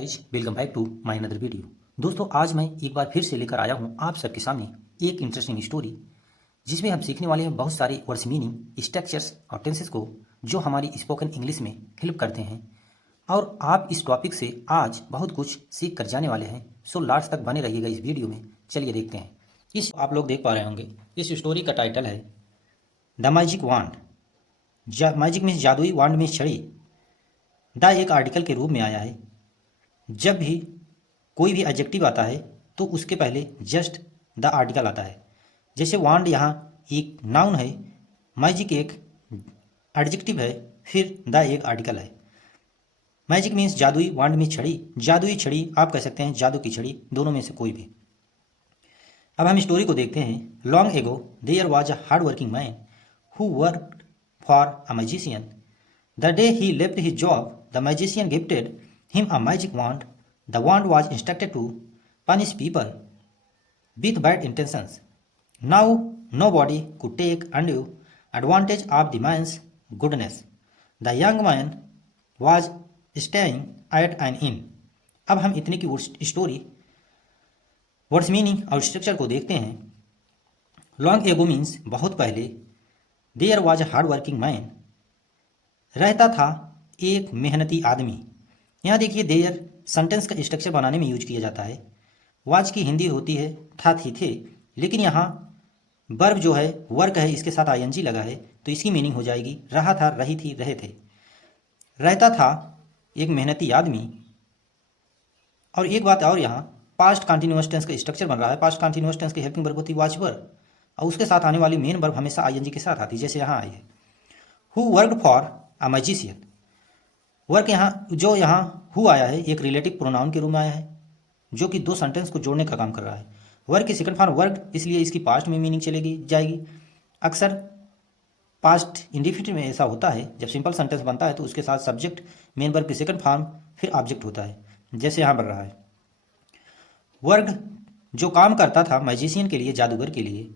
Guys welcome back to my another video. दोस्तों आज मैं एक बार फिर से लेकर आया हूँ आप सबके सामने एक इंटरेस्टिंग स्टोरी, जिसमें हम सीखने वाले हैं बहुत सारे वर्ड्स, मीनिंग, स्ट्रक्चर्स और टेंसेस को जो हमारी स्पोकन इंग्लिश में हेल्प करते हैं। और आप इस टॉपिक से आज बहुत कुछ सीख कर जाने वाले हैं। सो लास्ट तक बने रहिएगा इस वीडियो में। चलिए देखते हैं। इस आप लोग देख पा रहे होंगे, इस स्टोरी का टाइटल है द मैजिक वांड। मैजिक मीन्स जादुई, वांड मीन्स छड़ी। द एक आर्टिकल के रूप में आया है। जब भी कोई भी एडजेक्टिव आता है तो उसके पहले जस्ट द आर्टिकल आता है। जैसे वांड यहाँ एक नाउन है, मैजिक एक एडजेक्टिव है, फिर द एक आर्टिकल है। मैजिक मीन्स जादुई, वांड मीन्स छड़ी। जादुई छड़ी आप कह सकते हैं, जादू की छड़ी, दोनों में से कोई भी। अब हम स्टोरी को देखते हैं। Long ago there was a hard working man who worked for a magician. The day he left his job the magician gifted him a magic wand. The wand was instructed to punish people with bad intentions. Now nobody could take undue advantage of the man's goodness. The young man was staying at an inn. अब हम इतने की story, words, meaning और structure को देखते हैं। Long ago means बहुत पहले। There was a hard working man, रहता था एक मेहनती आदमी। यहाँ देखिए देयर सेंटेंस का स्ट्रक्चर बनाने में यूज किया जाता है। वाज की हिंदी होती है था, थी, थे, लेकिन यहाँ वर्ब जो है वर्क है, इसके साथ आईएनजी लगा है तो इसकी मीनिंग हो जाएगी रहा था, रही थी, रहे थे। रहता था एक मेहनती आदमी। और एक बात और, यहाँ पास्ट कंटिन्यूअस टेंस का स्ट्रक्चर बन रहा है। पास्ट कंटिन्यूअस टेंस की हेल्पिंग वर्ब होती है वाज वर, और उसके साथ आने वाली मेन वर्ब हमेशा आईएनजी के साथ आती है, जैसे यहाँ आई है who worked for a magician. Work यहाँ जो यहाँ हु आया है एक रिलेटिव प्रोनाउन के रूप में आया है, जो कि दो सेंटेंस को जोड़ने का काम कर रहा है। वर्क की सेकंड फॉर्म वर्क, इसलिए इसकी पास्ट में मीनिंग चलेगी जाएगी। अक्सर पास्ट इंडिफिनिट में ऐसा होता है, जब सिंपल सेंटेंस बनता है तो उसके साथ सब्जेक्ट मेन वर्ब की सेकंड फॉर्म फिर ऑब्जेक्ट होता है, जैसे यहाँ बन रहा है। वर्क जो काम करता था मैजिशियन के लिए, जादूगर के लिए।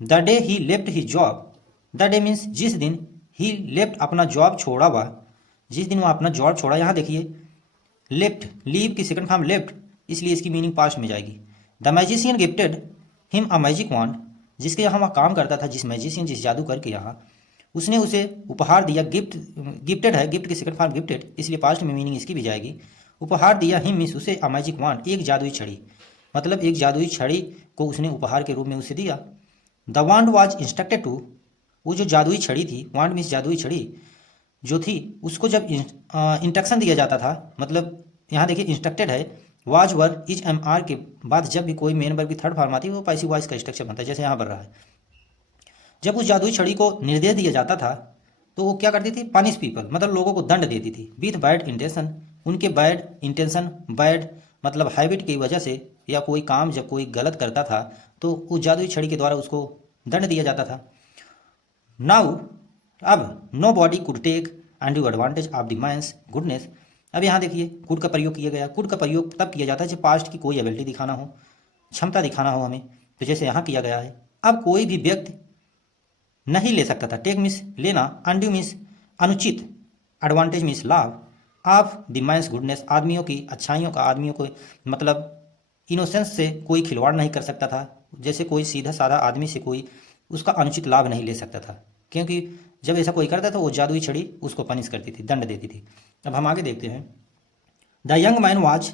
The day he left he job, the day means जिस दिन, ही लेफ्ट अपना जॉब छोड़ा हुआ, जिस दिन वो अपना जॉब छोड़ा। यहाँ देखिए लेफ्ट, लीव की सेकंड फॉर्म लेफ्ट, इसलिए इसकी मीनिंग पास्ट में जाएगी। The magician gifted him a magic wand, जिसके यहाँ वह काम करता था, जिस मैजिशियन, जिस जादूगर के यहाँ, उसने उसे उपहार दिया। गिफ्ट, गिफ्टेड है, गिफ्ट की सेकंड फॉर्म गिफ्टेड, इसलिए पास्ट में मीनिंग इसकी भी जाएगी। उपहार दिया हिम मीन्स उसे, अ मैजिक वांड एक जादुई छड़ी, मतलब एक जादुई छड़ी को उसने उपहार के रूप में उसे दिया। द वांड वॉज इंस्ट्रक्टेड टू, वो जो जादुई छड़ी थी, वांड मीन्स जादुई छड़ी जो थी, उसको जब इंस्ट्रक्शन दिया जाता था, मतलब यहाँ देखिए इंस्ट्रक्टेड है, was were is am are के बाद जब भी कोई मेन वर्ब की थर्ड फॉर्म आती है वो पैसिव वॉइस का स्ट्रक्चर बनता है, जैसे यहाँ बन रहा है। जब उस जादुई छड़ी को निर्देश दिया जाता था तो वो क्या करती थी, पनिश पीपल, मतलब लोगों को दंड देती थी। विथ बैड इंटेंशन, उनके बैड इंटेंशन, बैड मतलब हैबिट की वजह से, या कोई काम जब कोई गलत करता था तो उस जादुई छड़ी के द्वारा उसको दंड दिया जाता था। नाउ अब nobody could take undue advantage of the man's goodness. अब यहाँ देखिए कुड का प्रयोग किया गया। कुड का प्रयोग तब किया जाता है जब पास्ट की कोई एबिलिटी दिखाना हो, क्षमता दिखाना हो हमें, तो जैसे यहाँ किया गया है। अब कोई भी व्यक्ति नहीं ले सकता था, टेक मीन्स लेना, अनड्यू मीन्स अनुचित, एडवांटेज मीन्स लाभ, ऑफ द मैन्स गुडनेस आदमियों की अच्छाइयों का, आदमियों को मतलब इनोसेंस से कोई खिलवाड़ नहीं कर सकता था। जैसे कोई सीधा साधा आदमी से कोई उसका अनुचित लाभ नहीं ले सकता था, क्योंकि जब ऐसा कोई करता था वो जादुई छड़ी उसको पनिश करती थी, दंड देती थी। अब हम आगे देखते हैं। The young man was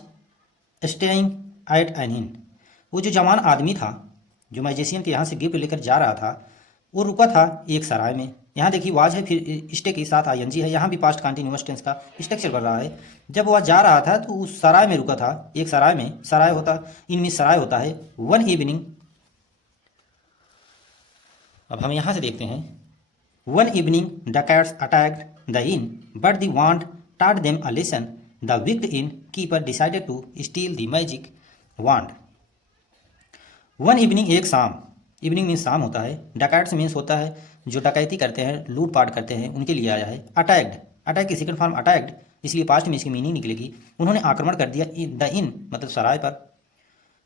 staying at an inn, वो जो जवान आदमी था जो मैजिशियन के यहाँ से गिफ्ट लेकर जा रहा था, वो रुका था एक सराय में। यहाँ देखिए वाज है, फिर स्टे के साथ आईएनजी है, यहाँ भी पास्ट कंटिन्यूअस टेंस का स्ट्रक्चर बन रहा है। जब वह जा रहा था तो उस सराय में रुका था, एक सराय में, सराय होता, इनमें सराय होता है। वन इवनिंग, अब हम यहाँ से देखते हैं। One evening, the cats attacked the inn, but the wand taught them a lesson. The wicked innkeeper decided to steal the magic wand. One evening, एक शाम, इवनिंग मीन्स शाम होता है। डकैट्स मीन्स होता है जो डकैती करते हैं, लूटपाट करते हैं, उनके लिए आया है। अटैक्ड, अटैक की सेकंड फॉर्म अटैक्ड, इसलिए पास्ट में इसकी मीनिंग निकलेगी उन्होंने आक्रमण कर दिया, द इन मतलब सराय पर।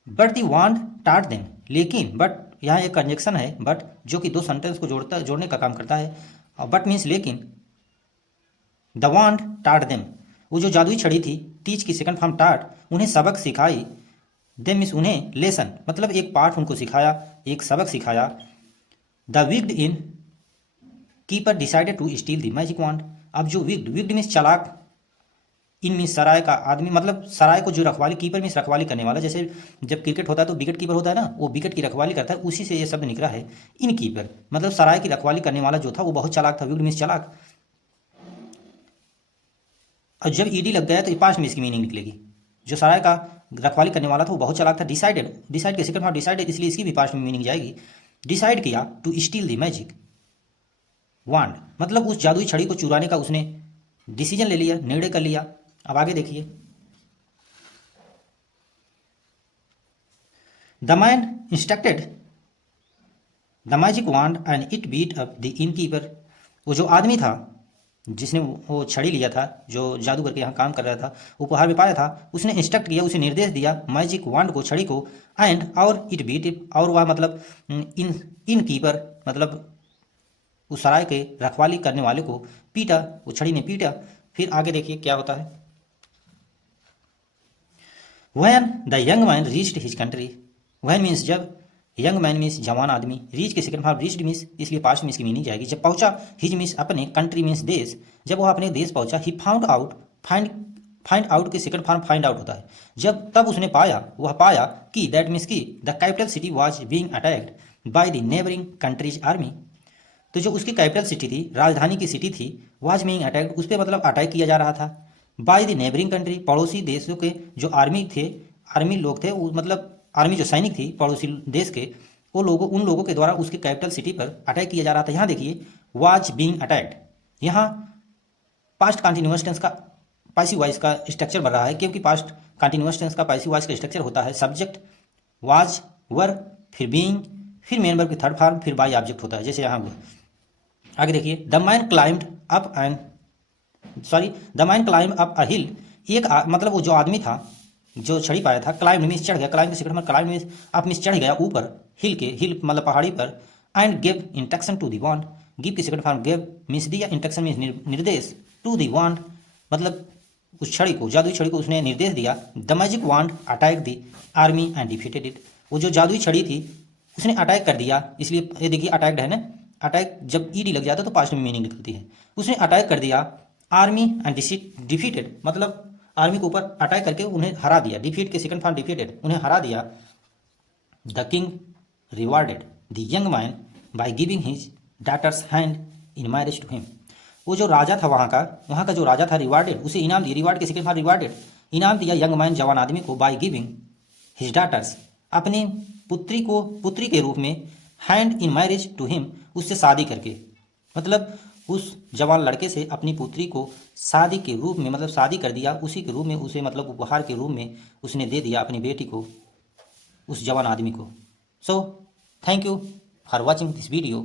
बट दी वांड टाट देम, लेकिन, बट यहाँ एक कंजक्शन है बट, जो कि दो सेंटेंस को जोड़ने का काम करता है। और बट मीन्स लेकिन। द वांड टाट देम, वो जो जादुई छड़ी थी टीच की सेकंड फॉर्म टाट, उन्हें सबक सिखाई। देम मीन्स उन्हें लेसन मतलब एक पाठ उनको सिखाया, एक सबक सिखाया। The wicked innkeeper decided to steal the magic wand. अब जो विग्ड मीन्स चालाक, इन मीन्स सराय का आदमी मतलब सराय को जो रखवाली, कीपर मीन्स रखवाली करने वाला। जैसे जब क्रिकेट होता है तो विकेट कीपर होता है ना, वो विकेट की रखवाली करता है, उसी से ये शब्द निकला है। इन कीपर मतलब सराय की रखवाली करने वाला जो था वो बहुत चालाक था। विग्ड मीन्स चालाक। और जब ईडी लग गया तो पास्ट में इसकी मीनिंग निकलेगी। जो सराय का रखवाली करने वाला था वो बहुत चालाक था। डिसाइडेड, डिसाइड के सेकंड फॉर्म डिसाइडेड, इसलिए इसकी भी पास्ट में मीनिंग जाएगी। डिसाइड किया टू स्टील द मैजिक वांड मतलब उस जादुई छड़ी को चुराने का उसने डिसीजन ले लिया, निर्णय कर लिया। अब आगे देखिए। The man instructed the magic wand and it beat up the innkeeper. वो जो आदमी था जिसने वो छड़ी लिया था, जो जादूगर के यहाँ काम कर रहा था, उपहार में पाया था, उसने इंस्ट्रक्ट किया, उसे निर्देश दिया मैजिक वांड को, छड़ी को। एंड और इट बीट इट, और वह मतलब इन कीपर मतलब उस सराय के रखवाली करने वाले को पीटा, वो छड़ी ने पीटा। फिर आगे देखिए क्या होता है। When the young man reached his country, when means जब, यंग मैन मीन्स जवान आदमी, रीच के सेकंड फॉर्म रीच्ड मीन्स, इसलिए पास्ट में इसकी मीनिंग जाएगी जब पहुंचा। हिज मीन्स अपने, कंट्री मीन्स देश, जब वह अपने देश पहुंचा। He found out, find out के सेकंड फॉर्म फाइंड आउट होता है। जब तब उसने पाया, वह पाया कि, दैट मीन्स की, the capital city was being attacked by the neighbouring countries army. तो जो उसकी कैपिटल सिटी थी, राजधानी की सिटी थी, वाज बीइंग अटैक्ड, उस पर मतलब अटैक किया जा रहा था। बाय द नेबरिंग कंट्री, पड़ोसी देशों के जो आर्मी थे, आर्मी लोग थे, वो मतलब आर्मी जो सैनिक थी पड़ोसी देश के, वो लोगों, उन लोगों के द्वारा उसके कैपिटल सिटी पर अटैक किया जा रहा था। यहाँ देखिए वाज बीइंग अटैक्ड, यहाँ पास्ट कंटिन्यूअस टेंस का पैसिव वॉइस का स्ट्रक्चर बन रहा है, क्योंकि पास्ट कंटिन्यूअस टेंस का पैसिव वॉइस का स्ट्रक्चर होता है सब्जेक्ट, वाज, वर, फिर बीइंग, फिर मेन वर्ब की थर्ड फॉर्म, फिर बाई ऑब्जेक्ट होता है, जैसे यहाँ हुआ। आगे देखिए। The man climbed up a hill, एक मतलब वो जो आदमी था जो छड़ी पाया था, क्लाइम्ड मीन्स चढ़ गया, क्लाइम्ब से क्लाइम्ब मीन्स अप मीन्स चढ़ गया ऊपर, हिल के, हिल मतलब पहाड़ी पर। And give instruction to the wand, give की सेकंड फॉर्म गिव मीन्स दिया, इंस्ट्रक्शन मीन्स निर्देश, टू द वांड मतलब उस छड़ी को, जादुई छड़ी को उसने निर्देश दिया। The magic wand attack the army and defeated it, वो जो जादुई छड़ी थी उसने अटैक कर दिया, इसलिए ये देखिए अटैक्ड है ना, अटैक जब ईडी लग जाता है तो पास्ट में मीनिंग निकलती है। उसने अटैक कर दिया आर्मी एंड डिफीटेड मतलब आर्मी के ऊपर अटैक करके उन्हें हरा दिया। डिफीट के सेकंड फॉर्म डिफीटेड, उन्हें हरा दिया। The king rewarded the young man by giving his daughter's hand in marriage to him, वो जो राजा था वहाँ का जो राजा था, रिवार्डेड, उसे इनाम दिया। रिवार्ड के सेकंड फॉर्म रिवार्डेड, इनाम दिया यंग मैन जवान आदमी को, बाय गिविंग हिज डॉटर्स अपनी पुत्री को, पुत्री के रूप में, hand in marriage to him उससे शादी करके, मतलब उस जवान लड़के से अपनी पुत्री को शादी के रूप में मतलब शादी कर दिया, उसी के रूप में उसे मतलब उपहार के रूप में उसने दे दिया अपनी बेटी को, उस जवान आदमी को। So thank you for watching this video.